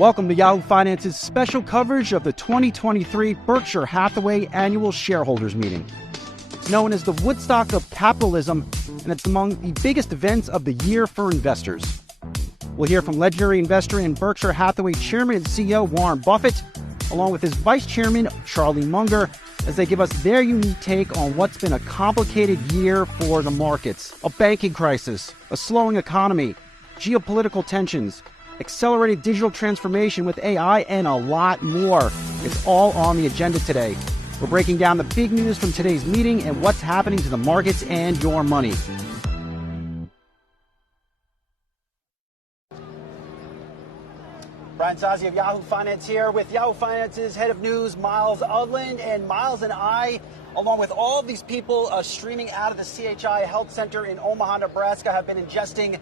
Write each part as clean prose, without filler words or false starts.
Welcome to Yahoo Finance's special coverage of the 2023 Berkshire Hathaway Annual Shareholders Meeting. It's known as the Woodstock of capitalism, and it's among the biggest events of the year for investors. We'll hear from legendary investor and Berkshire Hathaway Chairman and CEO Warren Buffett, along with his Vice Chairman Charlie Munger, as they give us their unique take on what's been a complicated year for the markets. A banking crisis, a slowing economy, geopolitical tensions, accelerated digital transformation with AI, and a lot more. It's all on the agenda today. We're breaking down the big news from today's meeting and what's happening to the markets and your money. Brian Sozzi of Yahoo Finance here with Yahoo Finance's head of news, Myles Udland. And Myles and I, along with all of these people streaming out of the CHI Health Center in Omaha, Nebraska, have been ingesting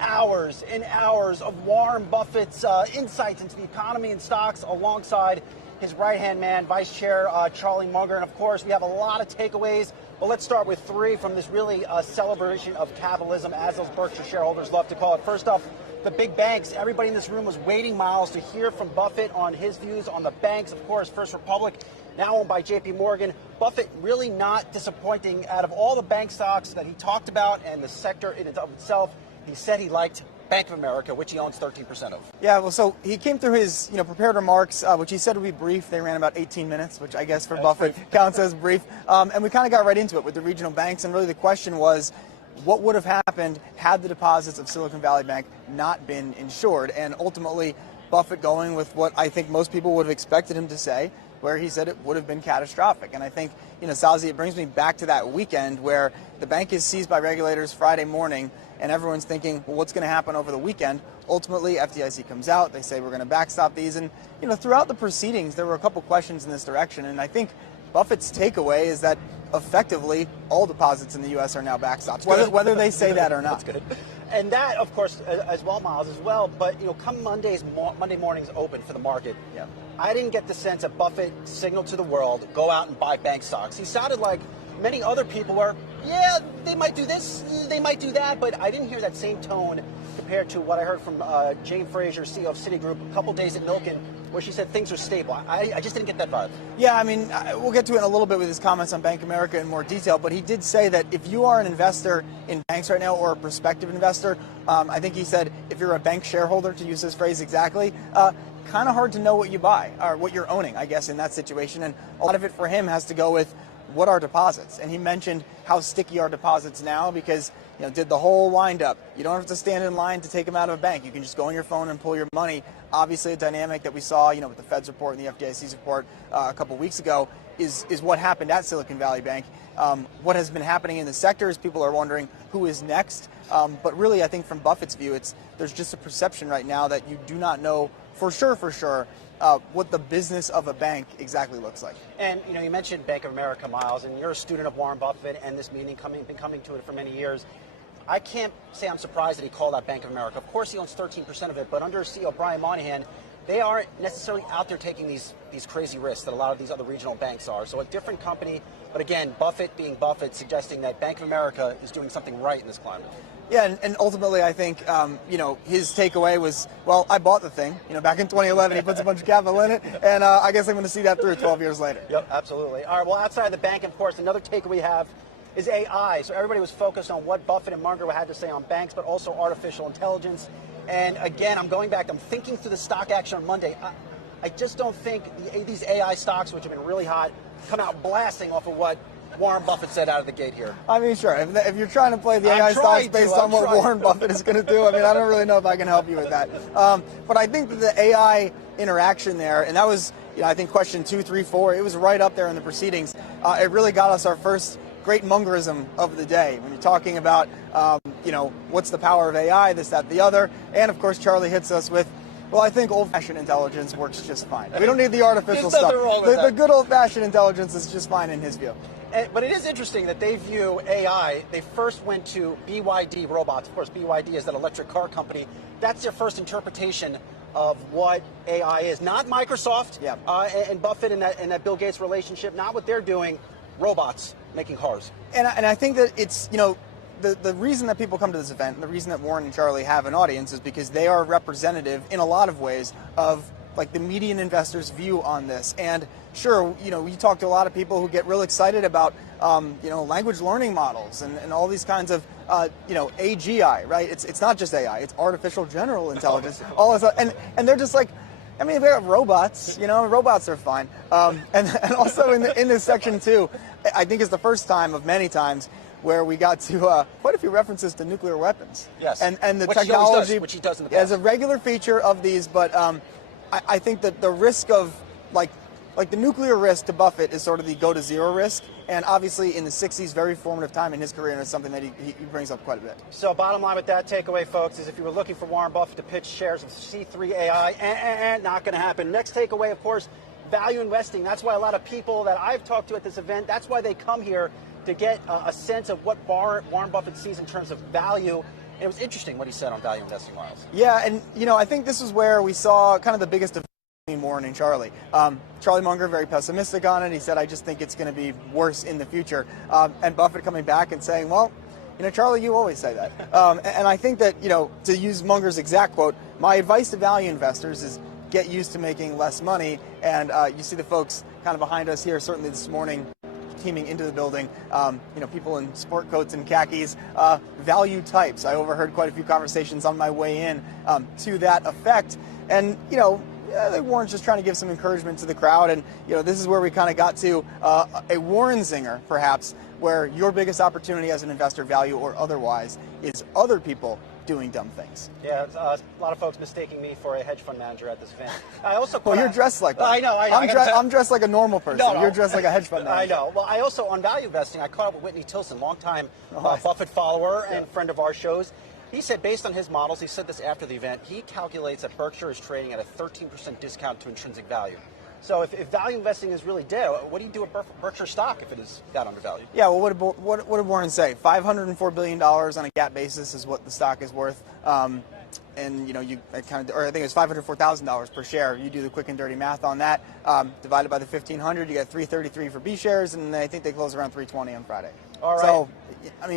hours and hours of Warren Buffett's insights into the economy and stocks alongside his right-hand man, Vice Chair Charlie Munger. And of course, we have a lot of takeaways, but let's start with three from this really celebration of capitalism, as those Berkshire shareholders love to call it. First off, the big banks. Everybody in this room was waiting, Myles, to hear from Buffett on his views on the banks. Of course, First Republic, now owned by JP Morgan. Buffett really not disappointing. Out of all the bank stocks that he talked about and the sector in and of itself, he said he liked Bank of America, which he owns 13% of. Yeah, well, so he came through his prepared remarks, which he said would be brief. They ran about 18 minutes, which I guess for Buffett counts as brief. And we kind of got right into it with the regional banks. And really the question was, what would have happened had the deposits of Silicon Valley Bank not been insured? And ultimately, Buffett going with what I think most people would have expected him to say, where he said it would have been catastrophic. And I think, Sozzi, it brings me back to that weekend where the bank is seized by regulators Friday morning, and everyone's thinking, well, what's going to happen over the weekend? Ultimately, FDIC comes out. They say we're going to backstop these. And, throughout the proceedings, there were a couple questions in this direction. And I think Buffett's takeaway is that effectively all deposits in the U.S. are now backstopped, whether they say that or not. That's good. And that, of course, as well, Myles, as well. But, come Monday morning's open for the market. Yeah. I didn't get the sense that Buffett signaled to the world, go out and buy bank stocks. He sounded like many other people were, yeah, they might do this, they might do that, but I didn't hear that same tone compared to what I heard from Jane Fraser, CEO of Citigroup, a couple days at Milken, where she said things are stable. I just didn't get that vibe. Yeah, we'll get to it in a little bit with his comments on Bank of America in more detail, but he did say that if you are an investor in banks right now or a prospective investor, I think he said if you're a bank shareholder, to use his phrase exactly, kind of hard to know what you buy or what you're owning, I guess, in that situation. And a lot of it for him has to go with what are deposits? And he mentioned how sticky are deposits now because, did the whole wind up. You don't have to stand in line to take them out of a bank. You can just go on your phone and pull your money. Obviously, a dynamic that we saw, with the Fed's report and the FDIC's report a couple weeks ago is what happened at Silicon Valley Bank. What has been happening in the sector is people are wondering who is next. But really, I think from Buffett's view, there's just a perception right now that you do not know for sure, what the business of a bank exactly looks like. And, you mentioned Bank of America, Myles, and you're a student of Warren Buffett and this meeting, been coming to it for many years. I can't say I'm surprised that he called out Bank of America. Of course, he owns 13% of it, but under CEO Brian Moynihan, they aren't necessarily out there taking these crazy risks that a lot of these other regional banks are. So a different company, but again, Buffett being Buffett, suggesting that Bank of America is doing something right in this climate. Yeah, and ultimately, I think, his takeaway was, well, I bought the thing. Back in 2011, he puts a bunch of capital in it, and I guess I'm going to see that through 12 years later. Yep, absolutely. All right, well, outside of the bank, of course, another takeaway we have is AI. So everybody was focused on what Buffett and Munger had to say on banks, but also artificial intelligence. And again, I'm going back, I'm thinking through the stock action on Monday. I just don't think these AI stocks, which have been really hot, come out blasting off of what Warren Buffett said out of the gate here. Sure. If you're trying to play the AI stocks based on what Warren Buffett is going to do, I don't really know if I can help you with that. But I think that the AI interaction there, and that was, I think question 2, 3, 4, it was right up there in the proceedings. It really got us our first great Mungerism of the day when you're talking about, what's the power of AI, this, that, the other. And of course, Charlie hits us with, well, I think old-fashioned intelligence works just fine. We don't need the artificial stuff. The good old-fashioned intelligence is just fine in his view. But it is interesting that they view AI, they first went to BYD robots. Of course, BYD is that electric car company. That's their first interpretation of what AI is. Not Microsoft and Buffett and that Bill Gates relationship, not what they're doing, robots making cars. And I think that it's, the reason that people come to this event, and the reason that Warren and Charlie have an audience, is because they are representative in a lot of ways of like the median investor's view on this. And sure, you talk to a lot of people who get real excited about language learning models and all these kinds of AGI, right? It's not just AI, it's artificial general intelligence. All this, and they're just like, I mean, we have robots, robots are fine. And also in this section too, I think it's the first time of many times where we got to quite a few references to nuclear weapons. Yes. And the which technology, which he does in the past. as a regular feature of these, but I think that the risk of like the nuclear risk to Buffett is sort of the go to zero risk, and obviously in the 60s, very formative time in his career, and it's something that he brings up quite a bit. So bottom line with that takeaway, folks, is if you were looking for Warren Buffett to pitch shares of C3AI, not going to happen. Next takeaway, of course, value investing. That's why a lot of people that I've talked to at this event, that's why they come here to get a sense of what Warren Buffett sees in terms of value. And it was interesting what he said on value investing, Myles. Yeah, and I think this is where we saw kind of the biggest difference between Warren and Charlie. Charlie Munger, very pessimistic on it. He said, I just think it's going to be worse in the future. And Buffett coming back and saying, well, Charlie, you always say that. And I think that, to use Munger's exact quote, my advice to value investors is get used to making less money. And you see the folks kind of behind us here, certainly this morning, teaming into the building, people in sport coats and khakis, value types. I overheard quite a few conversations on my way in to that effect. And, I think Warren's just trying to give some encouragement to the crowd. And, this is where we kind of got to a Warren zinger, perhaps, where your biggest opportunity as an investor, value or otherwise, is other people doing dumb things. Yeah, a lot of folks mistaking me for a hedge fund manager at this event. I also well, you're dressed like that. I know. I'm dressed like a normal person. No. You're dressed like a hedge fund manager. I know. Well, I also, on value investing, I caught up with Whitney Tilson, longtime Buffett follower and friend of our shows. He said, based on his models, he said this after the event, he calculates that Berkshire is trading at a 13% discount to intrinsic value. So if value investing is really dead, what do you do with Berkshire stock if it is that undervalued? Yeah, well, what did Warren say? $504 billion on a GAAP basis is what the stock is worth. And I think it's $504,000 per share. You do the quick and dirty math on that, divided by the 1,500, you get 333 for B shares, and I think they close around 320 on Friday. All right. So,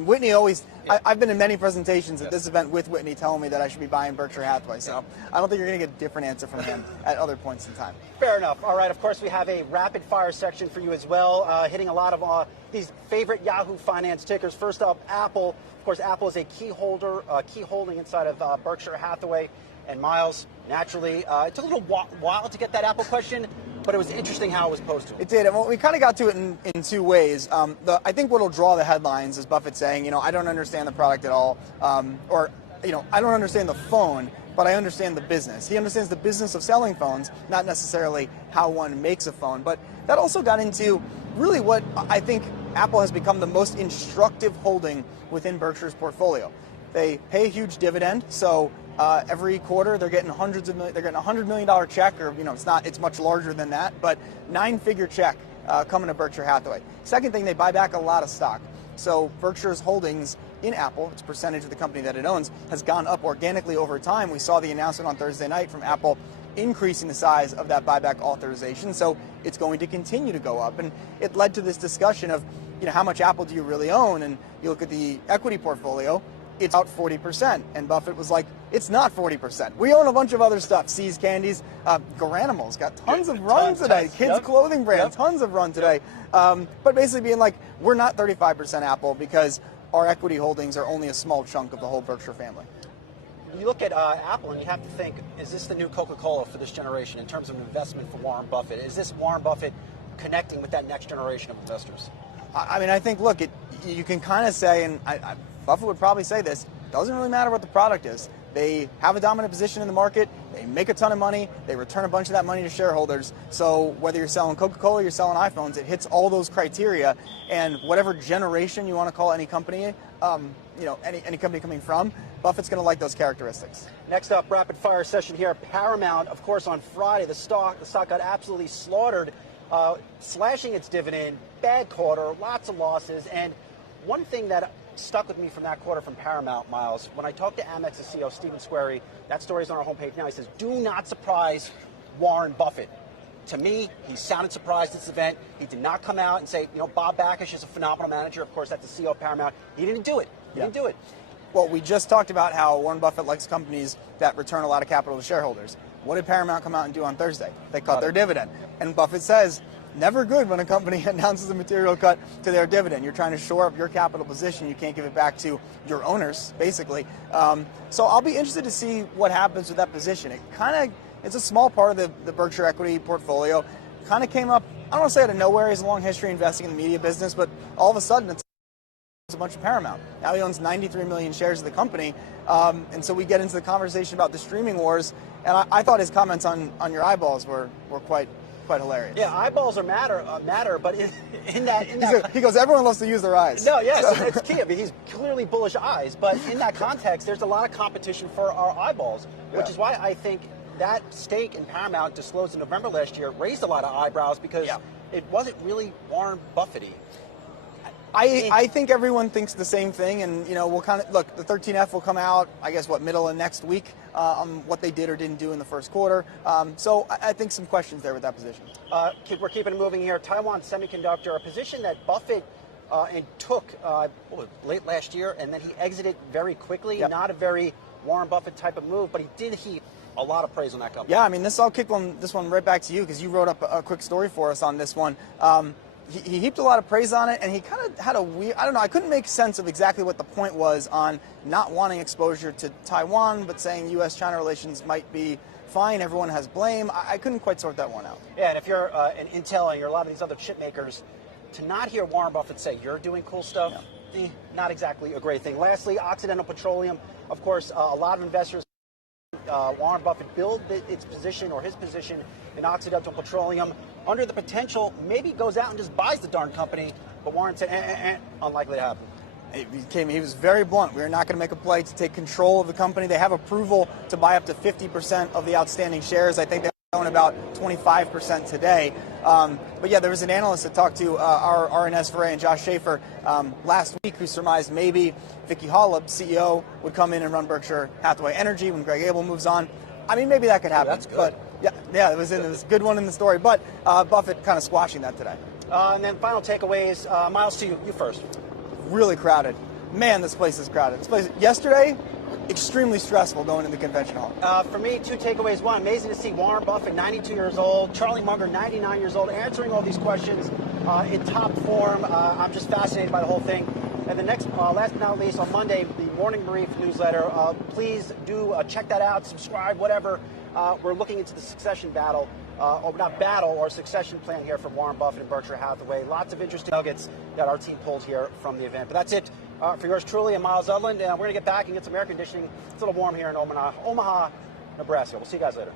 Whitney always. Yeah. I've been in many presentations at this event with Whitney telling me that I should be buying Berkshire Hathaway. So I don't think you're going to get a different answer from him at other points in time. Fair enough. All right. Of course, we have a rapid fire section for you as well, hitting a lot of these favorite Yahoo Finance tickers. First up, Apple. Of course, Apple is a key holding inside of Berkshire Hathaway. And Myles, naturally, it took a little while to get that Apple question, but it was interesting how it was posed to him. It did. And we kind of got to it in two ways. I think what will draw the headlines is Buffett saying, I don't understand the product at all, I don't understand the phone, but I understand the business. He understands the business of selling phones, not necessarily how one makes a phone. But that also got into really what I think Apple has become the most instructive holding within Berkshire's portfolio. They pay a huge dividend, so every quarter they're getting they're getting $100 million check, or it's much larger than that, but 9-figure check coming to Berkshire Hathaway. Second thing, they buy back a lot of stock. So Berkshire's holdings in Apple, its percentage of the company that it owns, has gone up organically over time. We saw the announcement on Thursday night from Apple increasing the size of that buyback authorization, so it's going to continue to go up. And it led to this discussion of, how much Apple do you really own? And you look at the equity portfolio, it's about 40%. And Buffett was like, it's not 40%. We own a bunch of other stuff. See's Candies, Garanimals got tons of run today. Kids clothing brand, tons of run today. But basically being like, we're not 35% Apple because our equity holdings are only a small chunk of the whole Berkshire family. You look at Apple and you have to think, is this the new Coca-Cola for this generation in terms of investment for Warren Buffett? Is this Warren Buffett connecting with that next generation of investors? I think, look, you can kind of say, and Buffett would probably say this, it doesn't really matter what the product is. They have a dominant position in the market, they make a ton of money, they return a bunch of that money to shareholders. So whether you're selling Coca-Cola or you're selling iPhones, it hits all those criteria. And whatever generation you want to call any company, any company coming from, Buffett's going to like those characteristics. Next up, rapid fire session here. Paramount, of course, on Friday, the stock got absolutely slaughtered, slashing its dividend, bad quarter, lots of losses. And one thing that stuck with me from that quarter from Paramount, Myles, when I talked to Amex's CEO, Stephen Squeri, that story is on our homepage now, he says, do not surprise Warren Buffett. To me, he sounded surprised at this event. He did not come out and say, Bob Bakish is a phenomenal manager. Of course, that's the CEO of Paramount. He didn't do it. He didn't do it. Well, we just talked about how Warren Buffett likes companies that return a lot of capital to shareholders. What did Paramount come out and do on Thursday? They cut their dividend. And Buffett says, never good when a company announces a material cut to their dividend. You're trying to shore up your capital position. You can't give it back to your owners, basically. So I'll be interested to see what happens with that position. It's a small part of the Berkshire equity portfolio. Kind of came up, I don't want to say out of nowhere. He has a long history investing in the media business, but all of a sudden it's a bunch of Paramount. Now he owns 93 million shares of the company. And so we get into the conversation about the streaming wars. And I thought his comments on your eyeballs were quite hilarious. Yeah, eyeballs are matter, but in that he goes, everyone loves to use their eyes. No, yes, it's key. I mean, he's clearly bullish eyes, but in that context, there's a lot of competition for our eyeballs, which is why I think that stake in Paramount disclosed in November last year raised a lot of eyebrows because it wasn't really Warren Buffett-y. I think everyone thinks the same thing, and we'll kind of look. The 13F will come out, I guess, middle of next week on what they did or didn't do in the first quarter. So I think some questions there with that position. We're keeping it moving here. Taiwan Semiconductor, a position that Buffett took late last year, and then he exited very quickly. Not a very Warren Buffett type of move, but he did heap a lot of praise on that company. Yeah, I mean, I'll kick this one right back to you because you wrote up a quick story for us on this one. He heaped a lot of praise on it, and he kind of had a weird, I don't know, I couldn't make sense of exactly what the point was on not wanting exposure to Taiwan, but saying U.S.-China relations might be fine, everyone has blame. I couldn't quite sort that one out. Yeah, and if you're an Intel and you're a lot of these other chip makers, to not hear Warren Buffett say you're doing cool stuff, not exactly a great thing. Lastly, Occidental Petroleum, of course, a lot of investors, Warren Buffett build its position or his position in Occidental Petroleum under the potential maybe goes out and just buys the darn company, but Warren said, unlikely to happen. He was very blunt. We are not going to make a play to take control of the company. They have approval to buy up to 50% of the outstanding shares. I think they own about 25% today. But yeah, there was an analyst that talked to our RNS Foray and Josh Schaefer last week who surmised maybe Vicky Hollub, CEO, would come in and run Berkshire Hathaway Energy when Greg Abel moves on. I mean, maybe that could happen. That's good. But yeah, it was a good one in the story. But Buffett kind of squashing that today. And then final takeaways. Myles, to you first. Really crowded. Man, this place is crowded. Yesterday, extremely stressful going into the convention hall. For me, two takeaways. One, amazing to see Warren Buffett, 92 years old, Charlie Munger, 99 years old, answering all these questions in top form. I'm just fascinated by the whole thing. And the next, last but not least, on Monday, the Morning Brief newsletter. Please do check that out, subscribe, whatever. We're looking into the succession battle, or succession plan here for Warren Buffett and Berkshire Hathaway. Lots of interesting nuggets that our team pulled here from the event. But that's it for yours truly and Myles Udland. We're going to get back and get some air conditioning. It's a little warm here in Omaha, Nebraska. We'll see you guys later.